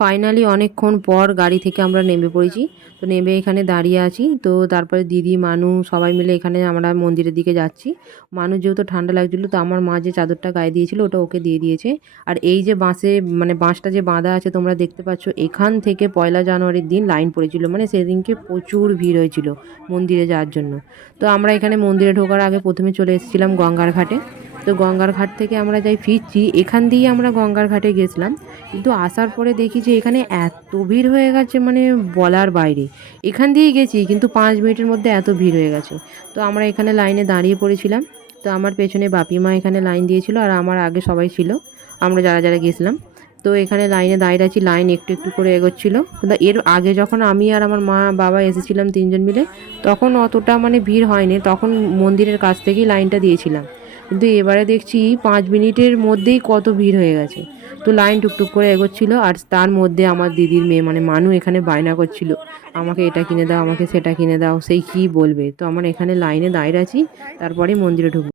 Finally অনেকক্ষণ পর গাড়ি থেকে আমরা নেমে পড়েছি। তো নেমে এখানে দাঁড়িয়ে আছি। তো তারপরে দিদি, মানু সবাই মিলে এখানে আমরা মন্দিরের দিকে যাচ্ছি। মানুর যেহেতু ঠান্ডা লাগছিলো তো আমার মা যে চাদরটা গায়ে দিয়েছিল ওটা ওকে দিয়ে দিয়েছে। আর এই যে বাঁশে মানে বাঁশটা যে বাঁধা আছে তোমরা দেখতে পাচ্ছ, এখান থেকে 1 জানুয়ারির দিন লাইন পড়েছিল। মানে সেদিনকে প্রচুর ভিড় হয়েছিল মন্দিরে যাওয়ার জন্য। তো আমরা এখানে মন্দিরে ঢোকার আগে প্রথমে চলে এসেছিলাম গঙ্গার ঘাটে। তো গঙ্গার ঘাট থেকে আমরা যাই ফিরছি, এখান দিয়েই আমরা গঙ্গার ঘাটে গেছিলাম। কিন্তু আসার পরে দেখি যে এখানে এত ভিড় হয়ে গেছে মানে বলার বাইরে। এখান দিয়েই গেছি কিন্তু 5 মিনিটের মধ্যে এত ভিড় হয়ে গেছে। তো আমরা এখানে লাইনে দাঁড়িয়ে পড়েছিলাম। তো আমার পেছনে বাপি মা এখানে লাইন দিয়েছিল আর আমার আগে সবাই ছিল, আমরা যারা যারা গেছিলাম। তো এখানে লাইনে দাঁড়িয়ে আছি, লাইন একটু একটু করে এগোচ্ছিল। কিন্তু এর আগে যখন আমি আর আমার মা বাবা এসেছিলাম 3জন মিলে, তখন অতটা মানে ভিড় হয়নি, তখন মন্দিরের কাছ থেকেই লাইনটা দিয়েছিলাম। কিন্তু এবারে দেখছি 5 মিনিটের মধ্যেই কত ভিড় হয়ে গেছে। তো লাইন টুকটুক করে এগোচ্ছিল আর তার মধ্যে আমার দিদির মেয়ে মানে মানু এখানে বায়না করছিল, আমাকে এটা কিনে দাও, আমাকে সেটা কিনে দাও, সেই কী বলবে। তো আমার এখানে লাইনে দাঁড়িয়ে আছি, তারপরেই মন্দিরে ঢুকবো।